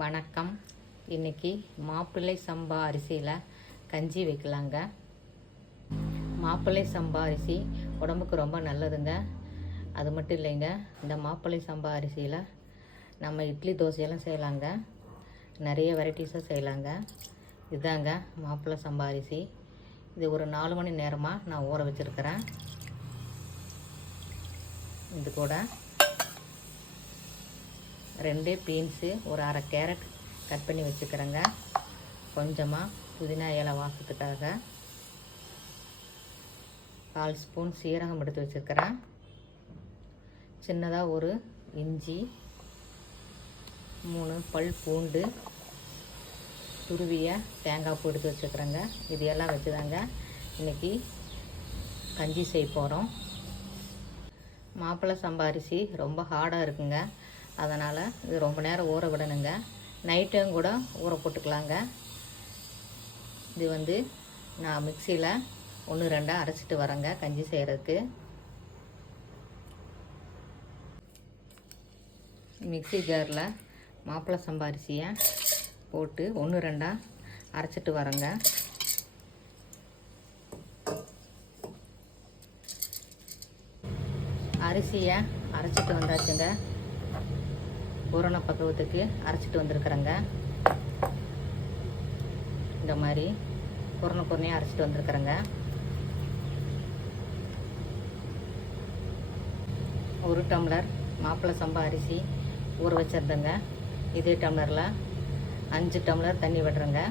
வணக்கம். இன்னைக்கு மாப்பிள்ளை சம்பா அரிசியில் கஞ்சி வைக்கலாங்க. மாப்பிள்ளை சம்பா அரிசி உடம்புக்கு ரொம்ப நல்லதுங்க. அது மட்டும் இல்லைங்க இந்த மாப்பிள்ளை சம்பா அரிசியில் நம்ம இட்லி தோசையெல்லாம் செய்யலாங்க. நிறைய வெரைட்டிஸாக செய்யலாங்க. இதாங்க மாப்பிள்ளை சம்பா அரிசி. இது ஒரு நாலு மணி நேரமாக நான் ஊற வச்சுருக்கிறேன். இது கூட ரெண்டு பீன்ஸு ஒரு அரை கேரட் கட் பண்ணி வச்சுக்கிறேங்க. கொஞ்சமாக புதினா இலை வாசத்துக்காக. கால் ஸ்பூன் சீரகம் எடுத்து வச்சுருக்கிறேன். சின்னதாக ஒரு இஞ்சி மூணு பல் பூண்டு துருவிய தேங்காய் பூ எடுத்து வச்சுருக்குறேங்க. இது எல்லாம் வச்சு தாங்க இன்றைக்கி கஞ்சி செய்ய போகிறோம் மாப்பிள்ளை சம்பா அரிசி ரொம்ப ஹார்டாக இருக்குங்க. அதனால் இது ரொம்ப நேரம் ஊற விடணுங்க. நைட்டும் கூட ஊற போட்டுக்கலாங்க. இது வந்து நான் மிக்சியில் ஒன்று ரெண்டாக அரைச்சிட்டு வரேங்க கஞ்சி செய்கிறதுக்கு மிக்சி ஜாரில் மாப்பிள்ளை சம்பா அரிசியை போட்டு ஒன்று ரெண்டாக அரைச்சிட்டு வரேங்க. அரிசியை அரைச்சிட்டு வந்தாச்சுங்க. பூரண பக்குவத்துக்கு அரைச்சிட்டு வந்திருக்கிறேங்க. இந்த மாதிரி குரண குரணையாக அரைச்சிட்டு வந்திருக்கிறேங்க. ஒரு டம்ளர் மாப்பிள்ளை சம்பா அரிசி ஊற வச்சிருந்தேங்க. இதே டம்ளரில் அஞ்சு டம்ளர் தண்ணி விடுறேங்க.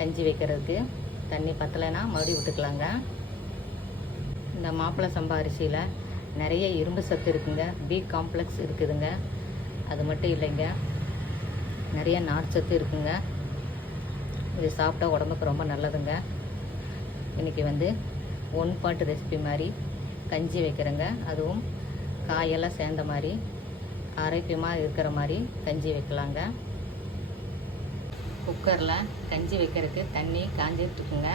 கஞ்சி வைக்கிறதுக்கு தண்ணி பத்தலைன்னா மறுபடியும் விட்டுக்கலாங்க. இந்த மாப்பிள்ளை சம்பா அரிசியில் நிறைய இரும்பு சத்து இருக்குங்க. பி காம்ப்ளெக்ஸ் இருக்குதுங்க. அது மட்டும் இல்லைங்க. நிறைய நார்ச்சத்து இருக்குங்க. இது சாப்பிட்டா உடம்புக்கு ரொம்ப நல்லதுங்க. இன்றைக்கி வந்து ஒன் பாட்டு ரெசிபி மாதிரி கஞ்சி வைக்கிறேங்க. அதுவும் காயெல்லாம் சேர்ந்த மாதிரி ஆரோக்கியமாக இருக்கிற மாதிரி கஞ்சி வைக்கலாங்க. குக்கரில் கஞ்சி வைக்கிறதுக்கு தண்ணி காஞ்சிட்டுருக்குங்க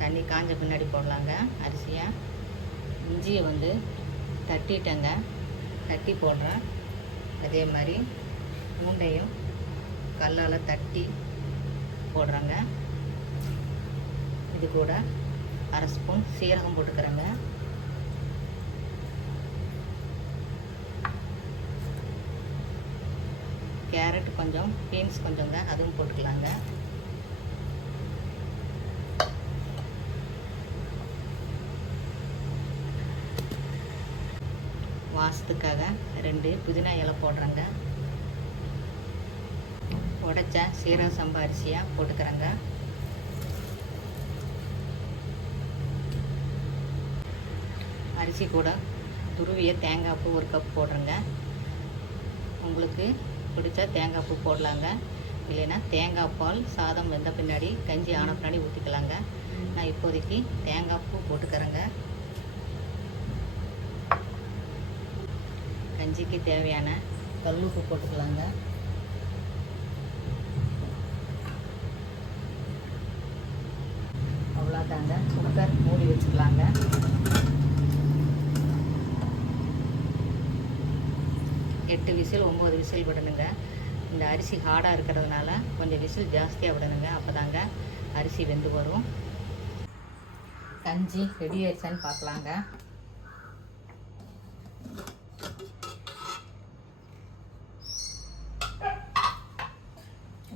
தண்ணி காஞ்ச பின்னாடி போடலாங்க. அரிசியை இஞ்சியை வந்து தட்டிட்டேங்க. தட்டி போடுறேன். அதே மாதிரி பூண்டையும் கல்லால் தட்டி போடுறேங்க. இது கூட அரை ஸ்பூன் சீரகம் போட்டுக்கிறேங்க. கேரட் கொஞ்சம் பீன்ஸ் கொஞ்சங்க அதுவும் போட்டுக்கலாங்க. வாசத்துக்காக ரெண்டு புதினா இலை போடுறேங்க. உடைச்ச சீரக சம்பா அரிசியாக போட்டுக்கிறேங்க. அரிசி கூட துருவிய தேங்காய் பூ ஒரு கப் போடுறேங்க. உங்களுக்கு பிடிச்சா தேங்காய் பூ போடலாங்க. இல்லைன்னா தேங்காய் பால் சாதம் வெந்த பின்னாடி கஞ்சி ஆன பின்னாடி ஊற்றிக்கலாங்க நான் இப்போதைக்கு தேங்காய் பூ போட்டுக்கிறேங்க. கஞ்சிக்கு தேவையான கல்லுப்பு போட்டுக்கலாங்க. அவ்வளோதாங்க. குக்கர் மூடி வச்சுக்கலாங்க. எட்டு விசில் ஒம்பது விசில் விடணுங்க. இந்த அரிசி ஹார்டாக இருக்கிறதுனால கொஞ்சம் விசில் ஜாஸ்தியாக விடணுங்க. அப்போ தாங்க அரிசி வெந்து வரும். கஞ்சி ரெடி ஆயிடுச்சான்னு பார்க்கலாங்க.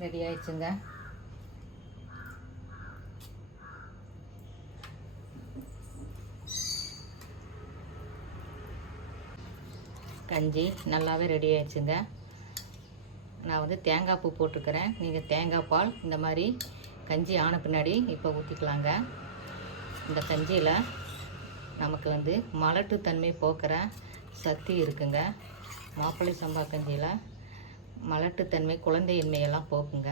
ரெடி ஆயிடுச்சுங்க. கஞ்சி நல்லாவே ரெடி ஆயிடுச்சுங்க. நான் வந்து தேங்காய் பூ போட்டிருக்கிறேன் நீங்கள் தேங்காய் பால் இந்த மாதிரி கஞ்சி ஆன பின்னாடி இப்போ ஊற்றிக்கலாங்க இந்த கஞ்சியில் நமக்கு வந்து மலட்டுத்தன்மை போக்குற சக்தி இருக்குங்க. மாப்பிள்ளை சம்பா கஞ்சியில் மலட்டுத்தன்மை குழந்தையின்மையெல்லாம் போக்குங்க.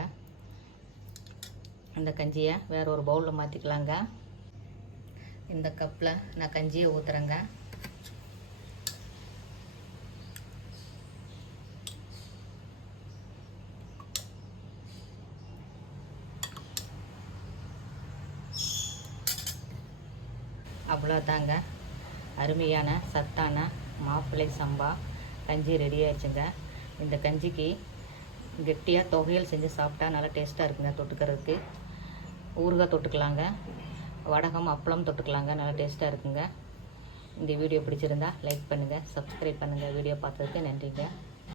அந்த கஞ்சியை வேற ஒரு பவுலில் மாற்றிக்கலாங்க இந்த கப்பில் நான் கஞ்சியை ஊற்றுறேங்க அவ்வளோதாங்க அருமையான சத்தான மாப்பிள்ளை சம்பா. கஞ்சி ரெடி ஆயிடுச்சுங்க. இந்த கஞ்சிக்கு கெட்டியாக தொகையல் செஞ்சு சாப்பிட்டா நல்லா டேஸ்ட்டாக இருக்குங்க தொட்டுக்கிறதுக்கு. ஊறுகாய் தொட்டுக்கலாங்க. வடகம் அப்பளம் தொட்டுக்கலாங்க. நல்லா டேஸ்ட்டாக இருக்குங்க. இந்த வீடியோ பிடிச்சிருந்தா லைக் பண்ணுங்கள் சப்ஸ்கிரைப் பண்ணுங்கள் வீடியோ பார்த்ததுக்கு நன்றிங்க.